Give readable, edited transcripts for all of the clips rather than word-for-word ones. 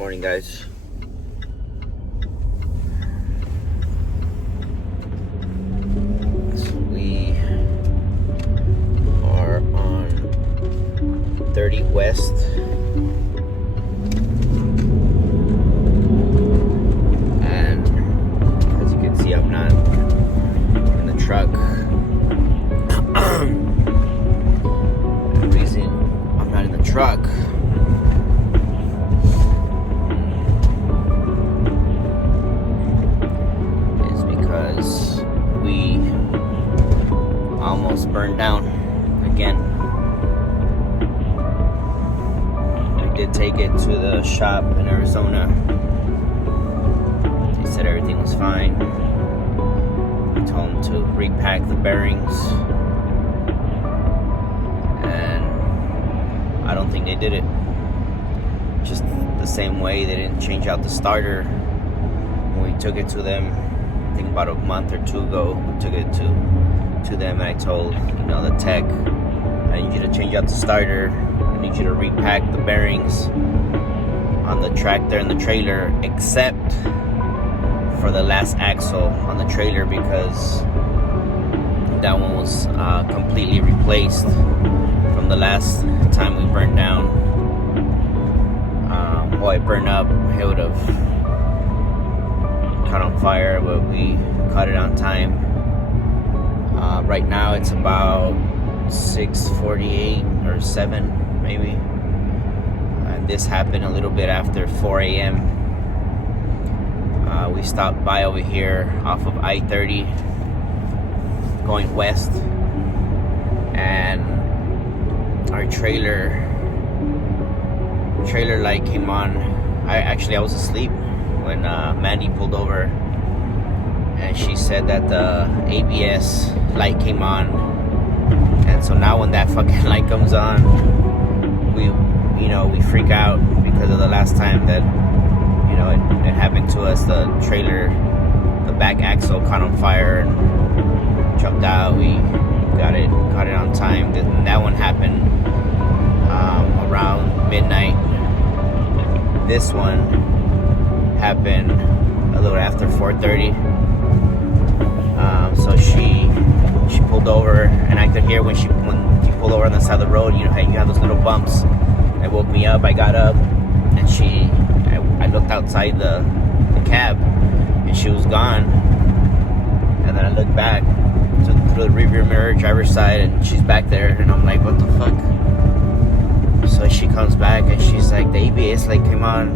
Morning, guys. So we are on 30 West. And as you can see, I'm not in the truck. The reason I'm not in the truck we almost burned down again. We did take it to the shop in Arizona. They said everything was fine. We told them to repack the bearings, and I don't think they did it. Just the same way they didn't change out the starter when we took it to them. I think about a month or two ago, we took it to them, and I told the tech, I need you to change out the starter. I need you to repack the bearings on the tractor and the trailer, except for the last axle on the trailer, because that one was completely replaced from the last time we burned down. It burned up. It would have caught on fire, but we caught it on time. Right now it's about 6:48 or 7 maybe, and this happened a little bit after 4 a.m. We stopped by over here off of I-30 going west, and our trailer light came on. I was asleep when Mandy pulled over, and she said that the ABS light came on. And so now when that fucking light comes on, we freak out, because of the last time that it happened to us. The trailer, the back axle caught on fire and jumped out. We caught it on time. That one happened around midnight. This one happened a little after 4:30. So she pulled over, and I could hear when you pulled over on the side of the road, you have those little bumps. It woke me up. I got up, and I looked outside the cab, and she was gone. And then I looked back through the rearview mirror, driver's side, and she's back there, and I'm like, what the fuck? So she comes back, and she's like, the ABS light came on.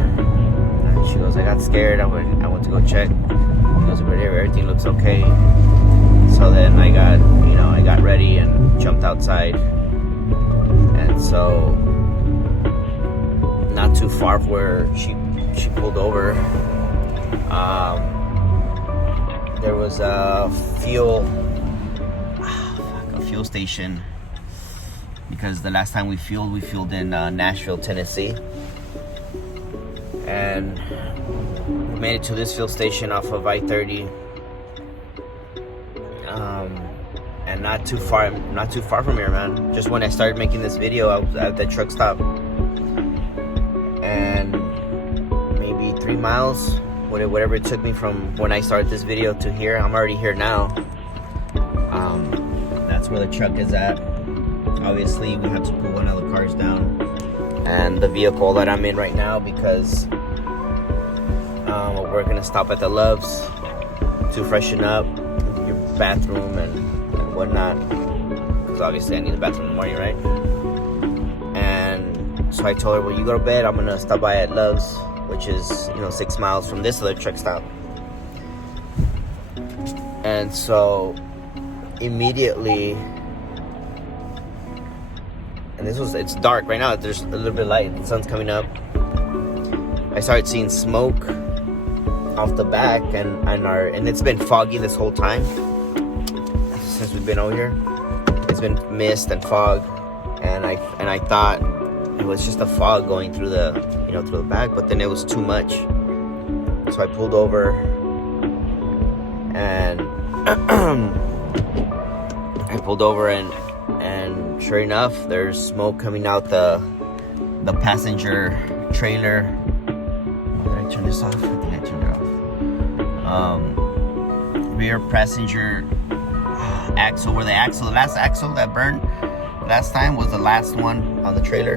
She goes, I got scared. I went to go check. She goes, but everything looks okay. So then I got ready and jumped outside. And so, not too far from where she pulled over, there was a fuel station. Because the last time we fueled in Nashville, Tennessee. And we made it to this fuel station off of I-30, and not too far from here, man. Just when I started making this video, I was at that truck stop, and maybe 3 miles, whatever it took me from when I started this video to here. I'm already here now. That's where the truck is at. Obviously, we have to pull one of the cars down, and the vehicle that I'm in right now, because we're gonna stop at the Loves to freshen up your bathroom and whatnot, because obviously I need the bathroom in the morning, right? And so I told her, well, you go to bed, I'm gonna stop by at Loves, which is 6 miles from this other truck stop. And so immediately, and it's dark right now, there's a little bit of light, the sun's coming up, I started seeing smoke off the back, and it's been foggy this whole time since we've been over here. It's been mist and fog, and I thought it was just a fog going through the through the back, but then it was too much. So I pulled over, and and sure enough, there's smoke coming out the passenger trailer turn this off? I think I turned it off. Rear passenger axle, the last axle that burned last time was the last one on the trailer.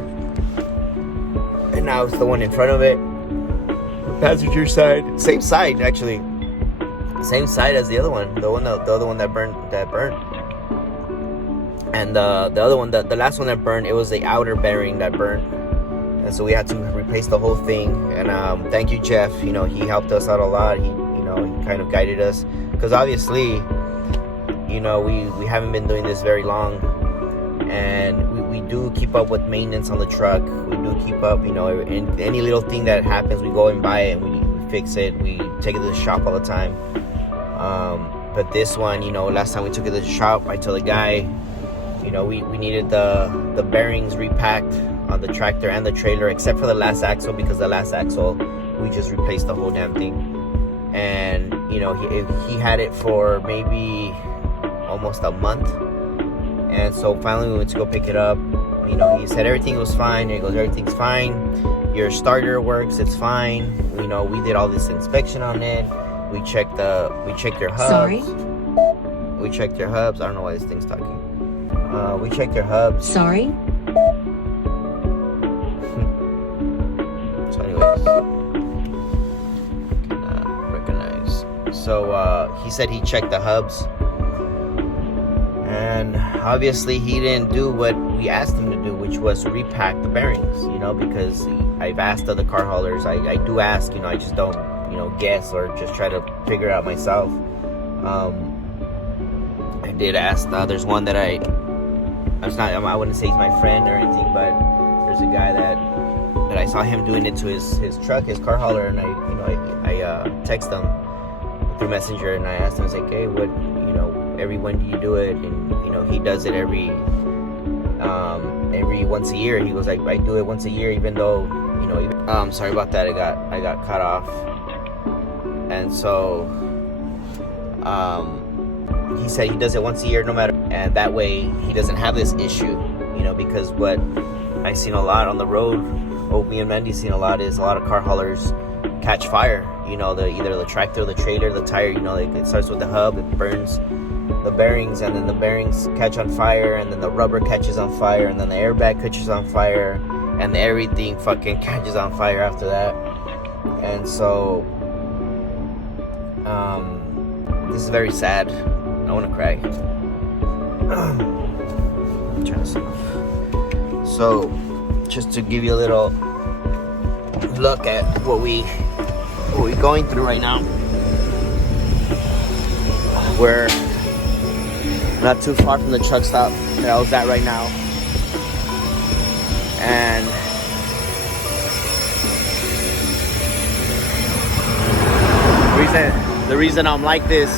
And now it's the one in front of it. The passenger side. Same side, actually. Same side as the other one. The other one that burned. And the other one, the last one that burned, it was the outer bearing that burned. And so we had to replace the whole thing. And thank you, Jeff. You know, he helped us out a lot. He kind of guided us. Because obviously, you know, we haven't been doing this very long. And we do keep up with maintenance on the truck. We do keep up, you know, any little thing that happens, we go and buy it and we fix it. We take it to the shop all the time. But this one, you know, last time we took it to the shop, I told the guy, you know, we needed the bearings repacked on the tractor and the trailer, except for the last axle, because the last axle, we just replaced the whole damn thing. And, you know, he had it for maybe almost a month. And so finally we went to go pick it up. You know, he said everything was fine. He goes, everything's fine. Your starter works, it's fine. You know, we did all this inspection on it. We checked your hubs. Sorry? We checked your hubs. I don't know why this thing's talking. We checked your hubs. Sorry? So anyways, can recognize. So he said he checked the hubs. And obviously he didn't do what we asked him to do, which was to repack the bearings, you know, because I've asked other car haulers. I do ask, you know, I just don't, you know, guess or just try to figure it out myself. I did ask, there's one that I wouldn't say he's my friend or anything, but there's a guy that I saw him doing it to his truck, his car hauler, and I text him through Messenger, and I asked him, I was like, hey, what, you know, when do you do it? And you know, he does it every once a year. He goes, I do it once a year, even though, you know, sorry about that, I got cut off. And so he said he does it once a year no matter, and that way he doesn't have this issue, you know, because what I've seen a lot on the road, me and Mandy's seen a lot, is a lot of car haulers catch fire, you know, either the tractor, the trailer, the tire, you know, it starts with the hub, it burns the bearings, and then the bearings catch on fire, and then the rubber catches on fire, and then the airbag catches on fire, and everything fucking catches on fire after that. And so this is very sad. I want to cry. Turn this off. So just to give you a little look at what we're going through right now, we're not too far from the truck stop that I was at right now. And the reason I'm like this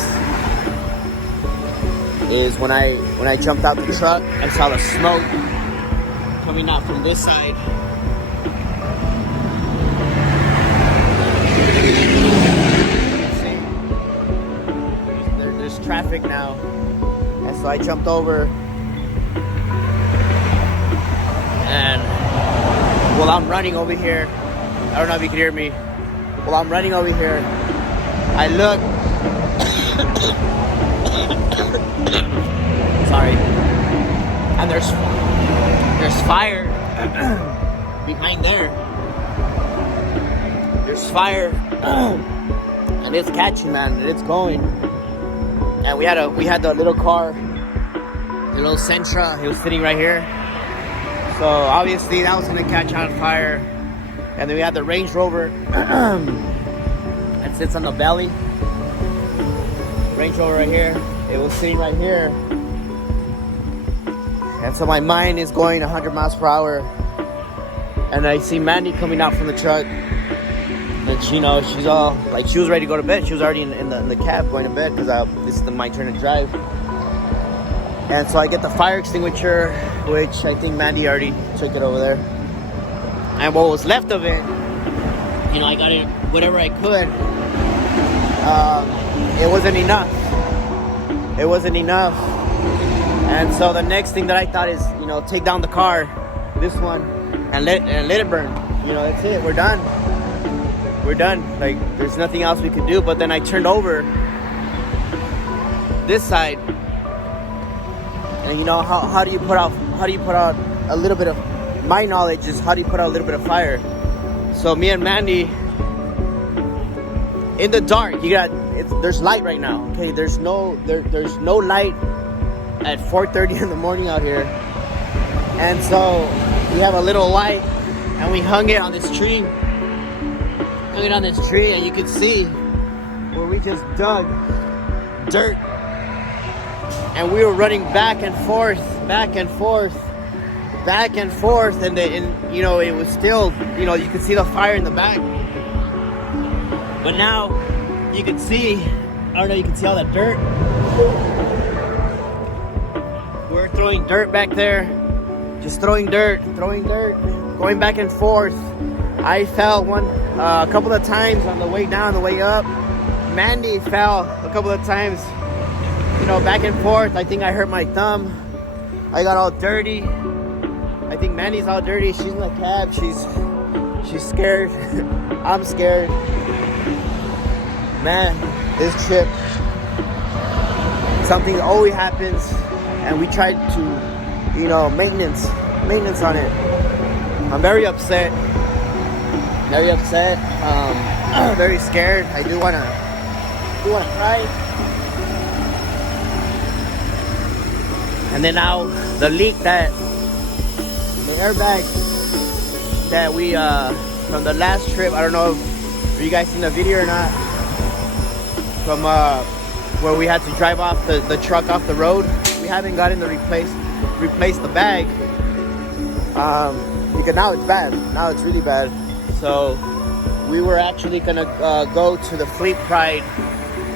is when I jumped out the truck, I saw the smoke coming out from this side. There's traffic now. And so I jumped over, and while I'm running over here, I don't know if you can hear me, while I'm running over here, I look, sorry, and there's fire behind there, there's fire, and it's catching, man, and it's going. And we had the little car, the little Sentra. It was sitting right here. So obviously that was gonna catch on fire. And then we had the Range Rover that sits on the belly. Range Rover right here. It was sitting right here. And so my mind is going 100 miles per hour. And I see Mandy coming out from the truck. And she, you know, she's all like, she was ready to go to bed. She was already in the cab going to bed, because this is my turn to drive. And so I get the fire extinguisher, which I think Mandy already took it over there. And what was left of it, you know, I got it whatever I could. It wasn't enough. It wasn't enough. And so the next thing that I thought is, you know, take down the car, this one, and let it burn. You know, that's it. We're done. we're done. Like, there's nothing else we could do. But then I turned over this side, and you know, how do you put out a little bit of, my knowledge is, how do you put out a little bit of fire? So me and Mandy, in the dark, there's light right now. Okay, there's no light at 4:30 in the morning out here, and so we have a little light, and we hung it on this tree. And you can see where we just dug dirt, and we were running back and forth, and you know, it was still, you know, you could see the fire in the back. But now you can see, I don't know, you can see all that dirt. We're throwing dirt back there, just throwing dirt, going back and forth. I fell a couple of times on the way down, the way up. Mandy fell a couple of times, you know, back and forth. I think I hurt my thumb. I got all dirty. I think Mandy's all dirty. She's in the cab. She's scared. I'm scared. Man, this trip, something always happens, and we tried to, you know, maintenance on it. I'm very upset, very scared. I do wanna cry. And then now the leak, the airbag that we from the last trip, I don't know if you guys seen the video or not, from where we had to drive off the truck off the road. We haven't gotten to replace the bag, because now it's bad. Now it's really bad. So we were actually gonna go to the Fleet Pride,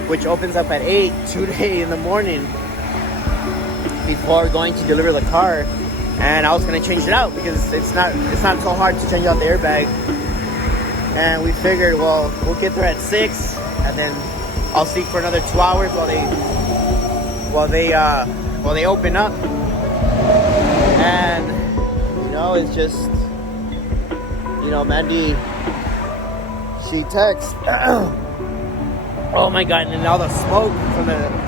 which opens up at 8 today in the morning, before going to deliver the car. And I was gonna change it out because it's not so hard to change out the airbag. And we figured, well, we'll get there at 6, and then I'll sleep for another 2 hours while they open up. And you know, it's just, you know, Mandy, she texts, oh my god, and then all the smoke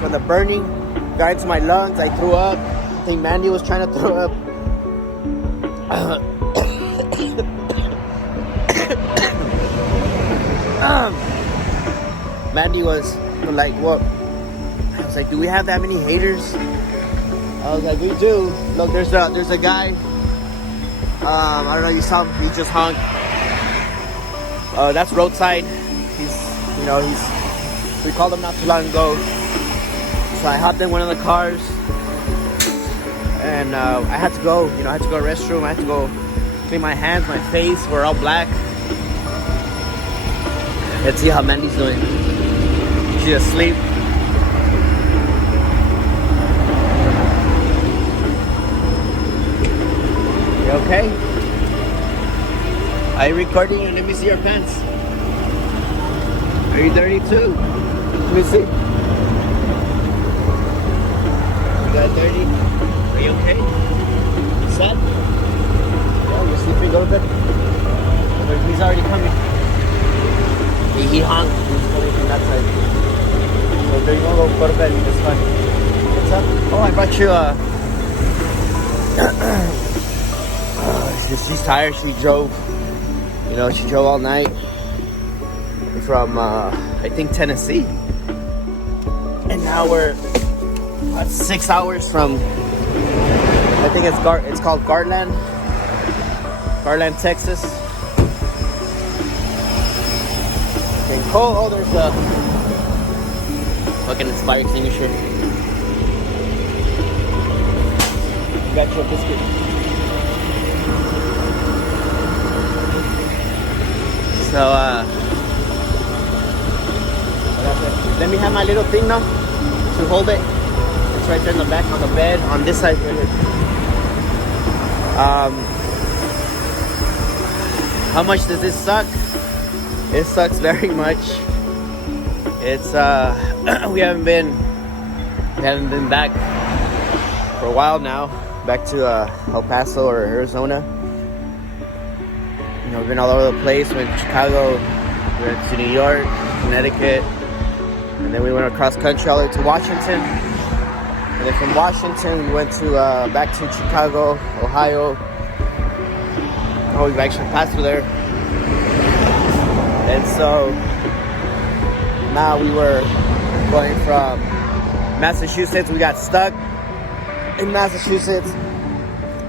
from the burning got into my lungs. I threw up. I think Mandy was trying to throw up. Mandy was like, what? I was like, do we have that many haters? I was like, we do. Look, there's a guy. I don't know, you saw him, he just hung. That's roadside. We called him not too long ago. So I hopped in one of the cars, and I had to go, I had to go to the restroom. I had to go clean my hands, my face, we're all black. Let's see how Mandy's doing. She's asleep. You okay? Are you recording? Let me see your pants. Are you dirty too? Let me see. You got dirty? Are you okay? You sad? Oh, you're sleeping? Go to bed. But he's already coming. He honked. He's coming from that side. So there you go to bed. It's fine. What's up? Oh, I brought you she's tired. She drove. She drove all night from I think Tennessee, and now we're 6 hours from, I think it's called Garland, Texas. Okay, cool. Oh, there's a fucking fire extinguisher. Got you a biscuit. So, let me have my little thing now to hold it. It's right there in the back on the bed, on this side right here. How much does this suck? It sucks very much. It's we haven't been back for a while now. Back to El Paso or Arizona. We've been all over the place. Went to Chicago, We went to New York, Connecticut, and then we went across country all the way to Washington. And then from Washington, we went to back to Chicago, Ohio. Oh, we've actually passed through there. And so now we were going from Massachusetts. We got stuck in Massachusetts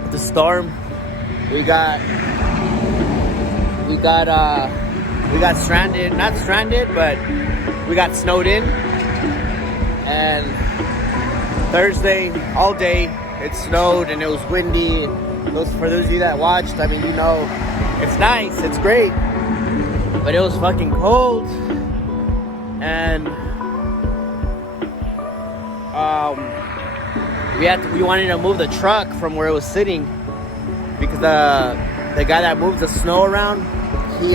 with the storm. We got stranded, not stranded, but we got snowed in. And Thursday, all day, it snowed and it was windy. For those of you that watched, I mean, you know, it's nice, it's great, but it was fucking cold. And we wanted to move the truck from where it was sitting, because the guy that moves the snow around, he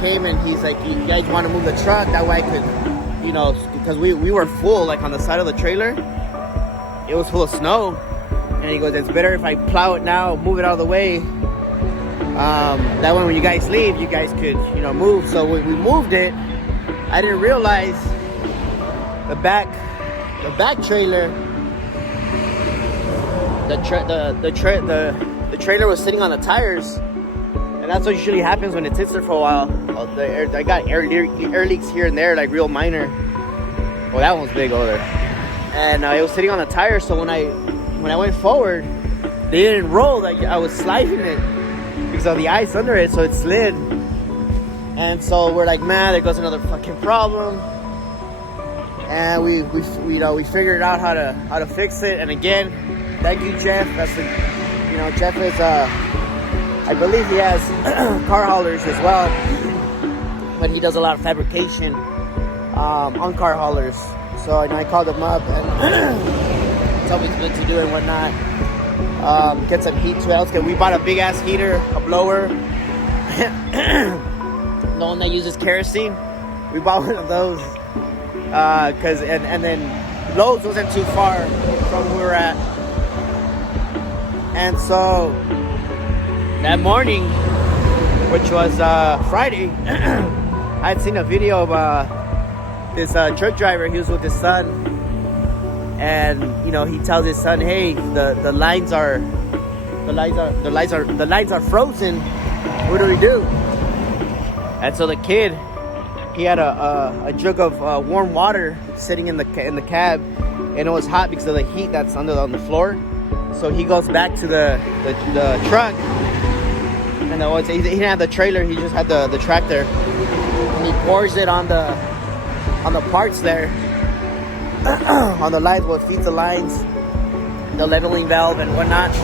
came and he's like, you guys want to move the truck? That way I could, you know, because we were full, like on the side of the trailer, it was full of snow. And he goes, it's better if I plow it now, move it out of the way. That way when you guys leave, you guys could, you know, move. So when we moved it, I didn't realize the back trailer, the trailer was sitting on the tires. And that's what usually happens when it sits there for a while. I got air leaks here and there, like real minor. Well, that one was big over there. And it was sitting on the tires, so when I went forward, they didn't roll. Like I was sliding it because of the ice under it, so it slid. And so we're like, man, there goes another fucking problem. And we figured out how to fix it. And again, thank you, Jeff. Jeff is I believe he has Carhaulers as well, but he does a lot of fabrication on Carhaulers. So I called him up and told me it's good to do and whatnot. Get some heat to it. We bought a big ass heater, a blower, the one that uses kerosene. We bought one of those because and then Lowe's wasn't too far from where we were at, and so that morning, which was Friday, I had seen a video of this truck driver. He was with his son, and you know, he tells his son, "Hey, the lines are frozen. What do we do?" And so the kid, he had a jug of warm water sitting in the cab, and it was hot because of the heat that's on the floor. So he goes back to the truck. And he didn't have the trailer, he just had the tractor, and he pours it on the parts there, on the lines, what feeds the lines, the leveling valve and whatnot,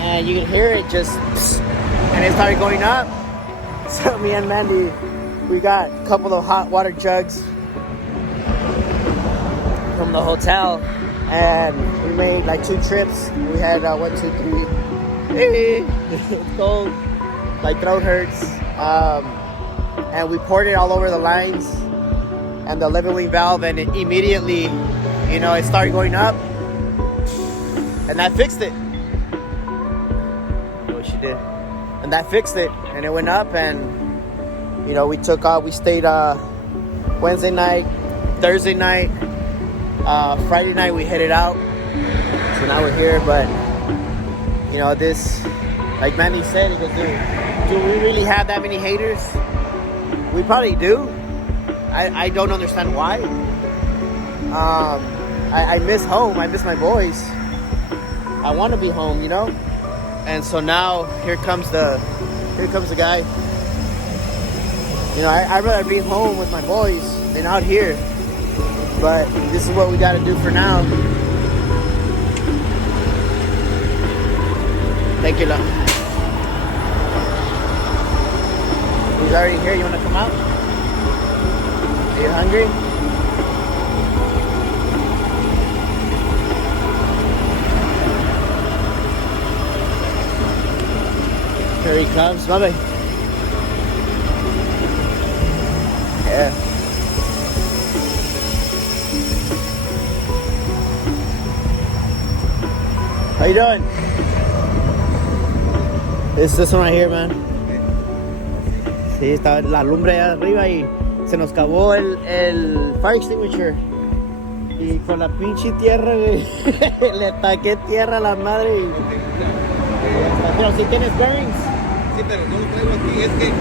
and you can hear it just, and it started going up. So me and Mandy, we got a couple of hot water jugs from the hotel, and we made like 2 trips. We had 1, 2, 3. It's cold, my throat hurts, and we poured it all over the lines and the leveling valve, and it immediately, you know, it started going up, and that fixed it. What she did, and that fixed it, and it went up, and you know, we took off. We stayed Wednesday night, Thursday night, Friday night we headed out, so now we're here. But you know, this, like Manny said, he goes, do we really have that many haters? We probably do. I don't understand why. I miss home. I miss my boys. I want to be home, you know. And so now here comes the guy. You know, I'd rather be home with my boys than out here. But this is what we got to do for now. Thank you, love. He's already here. You want to come out? Are you hungry? Here he comes, Bobby. Yeah. How you doing? It's this one right here, man. Sí, estaba la lumbre allá arriba y se nos acabó el fire extinguisher. Y con la pinche tierra, güey, le taqué tierra a la madre. Y... Pero si tienes bearings. Sí, pero no lo traigo aquí, es que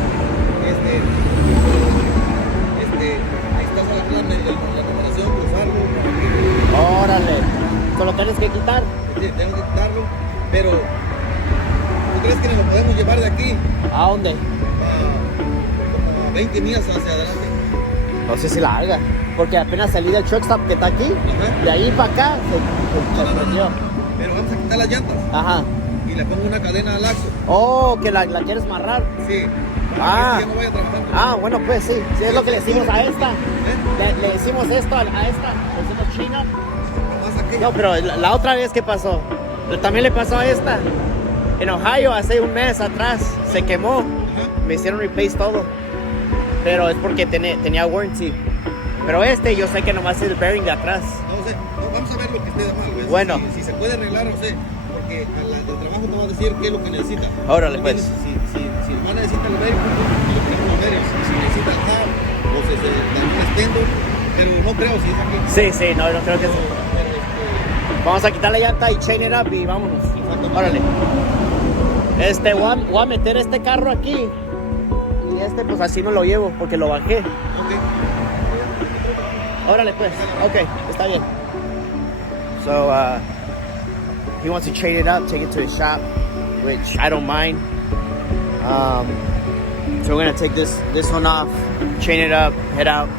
necesitas agarrar la numeración, cruzarlo. Órale, solo tienes que quitar. Sí, tengo que quitarlo, pero ¿tú crees que nos lo podemos llevar de aquí? ¿A dónde? Como a 20 millas hacia adelante. No sé si la haga, porque apenas salí del truck stop que está aquí, de ahí para acá se perdió. Pero vamos a quitar las llantas. Ajá. Y le pongo una cadena al axo. Oh, que la quieres amarrar. Sí. Ah. Ya no vaya a trabajar. Bueno, pues sí, sí es lo que le decimos a esta. Le decimos esto a esta, le decimos chain up. No, pero la otra vez que pasó, también le pasó a esta. En Ohio, hace un mes atrás, se quemó. Me hicieron replace todo. Pero es porque tenía warranty. Pero yo sé que nomás es el bearing de atrás. No sé, vamos a ver lo que esté de mal. ¿Ves? Bueno. Si se puede arreglar, no sé. Porque el trabajo no va a decir qué es lo que necesita. Órale, pues. Si no necesita el bearing, pues le ponemos los bearings. Si necesita el hub, o se da extendo. Pero no creo si es aquí. Sí, no creo que sea. Vamos a quitar la llanta y chain it up y vámonos. Órale. Voy a meter este carro aquí. Y pues así me lo llevo porque lo bajé. Ok. Órale pues. Ok, está bien. So, he wants to chain it up, take it to his shop, which I don't mind. So we're gonna take this one off, chain it up, head out.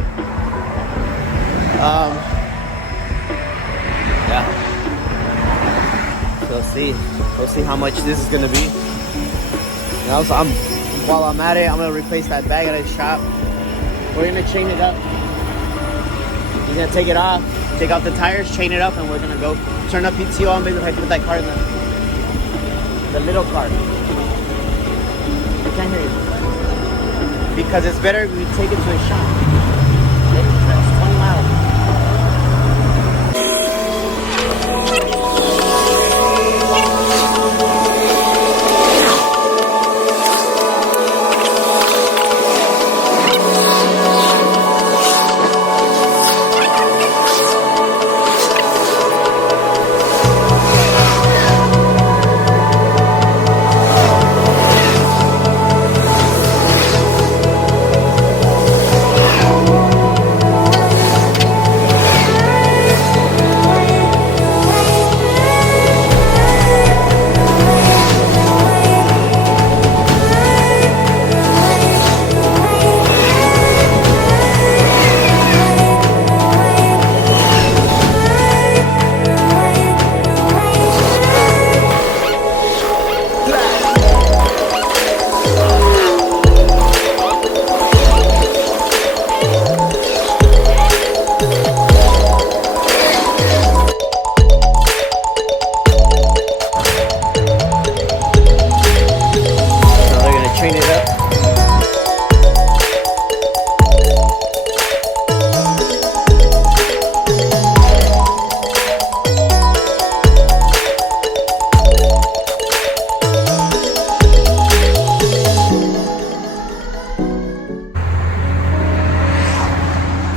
Yeah. So we'll see how much this is gonna be. And also, while I'm at it, I'm gonna replace that bag at his shop. We're gonna chain it up. He's gonna take it off, take off the tires, chain it up, and we're gonna go turn up PTO on. Maybe if I put that car in the little car. I can't hear you. Because it's better if we take it to his shop. It's 20 miles.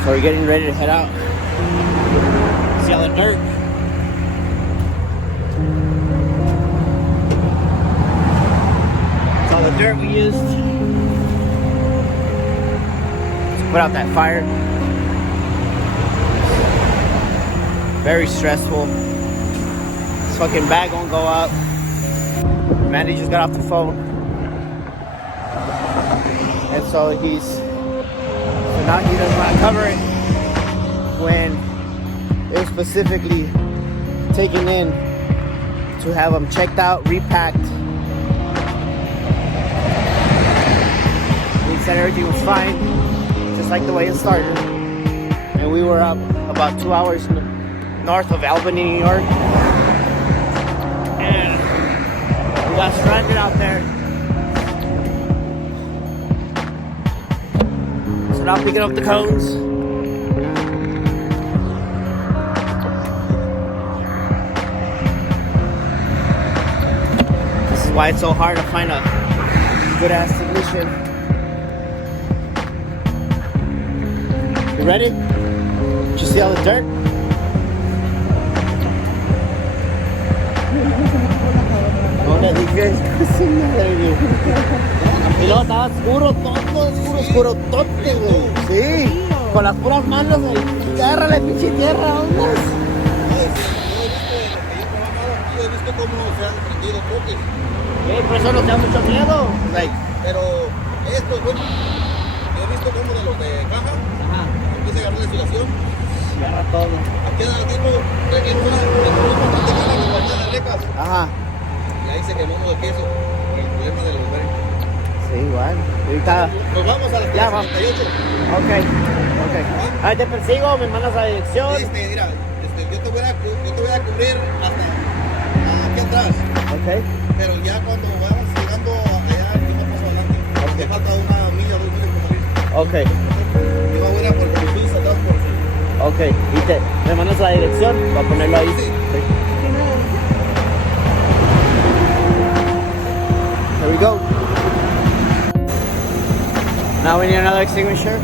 So we're getting ready to head out. See all the dirt. It's all the dirt we used to put out that fire. Very stressful. This fucking bag won't go up. Mandy just got off the phone. And so now he doesn't want to cover it when it was specifically taken in to have them checked out, repacked. He said everything was fine, just like the way it started. And we were up about 2 hours north of Albany, New York. And we got stranded out there. So now picking up the cones. This is why it's so hard to find a good ass technician. You ready? Did you see all the dirt? No le dije su madre, güey. Y luego estaba oscuro, todo oscuro, tote, güey. Sí, con las puras manos, güey. Agárrale, pinche tierra, vamos. Yo he visto cómo se han prendido toques. Por eso nos da mucho miedo. Like, Pero estos, bueno, yo he visto cómo de los de caja empieza a agarrar la insulación. agarra todo. Aquí en el tipo trajimos una bastante cara que guardaba las lecas. Ajá. Y ahí se quemó uno de queso. El problema de los bearings. Sí, igual. Ahorita. Nos vamos a las Ya, vamos. 38. Ok. Ahí te persigo, me mandas la dirección. Mira, yo te voy a cubrir hasta aquí atrás. Ok. Pero ya cuando vamos llegando allá, yo me paso adelante. Porque falta una milla, 2 millas por salir. Ok. Yo me voy a por el piso atrás por si. Ok. Y me mandas la dirección para ponerlo ahí. Sí. There we go. Now we need another extinguisher.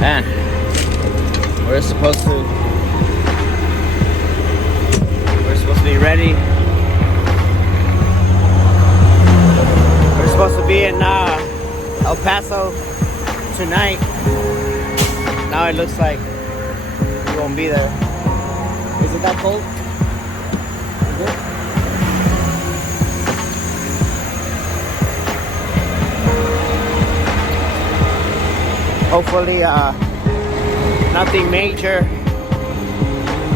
Man, we're supposed to be ready. We're supposed to be in El Paso tonight. Now it looks like we won't be there. Is it that cold? Is it? Hopefully, nothing major.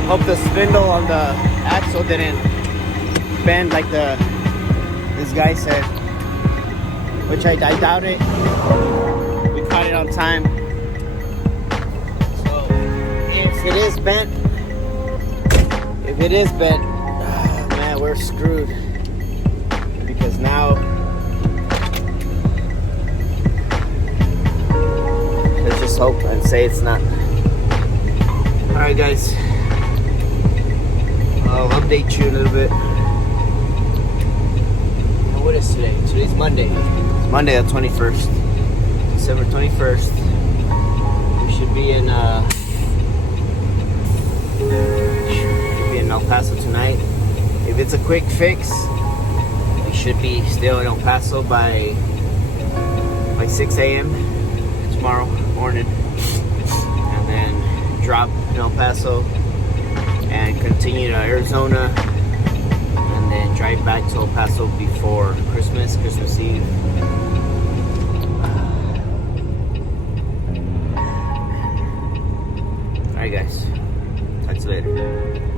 Hope the spindle on the axle didn't bend like this guy said, which I doubt it. We caught it on time. So if it is bent, man, we're screwed. Because now, let's just hope and say it's not. Alright guys, I'll update you a little bit. What is today? Today's Monday. It's Monday the 21st. December 21st. We should be in El Paso tonight. If it's a quick fix, we should be still in El Paso by 6 a.m. tomorrow morning, and then drop in El Paso and continue to Arizona, and then drive back to El Paso before Christmas Eve. Alright guys, talk to you later.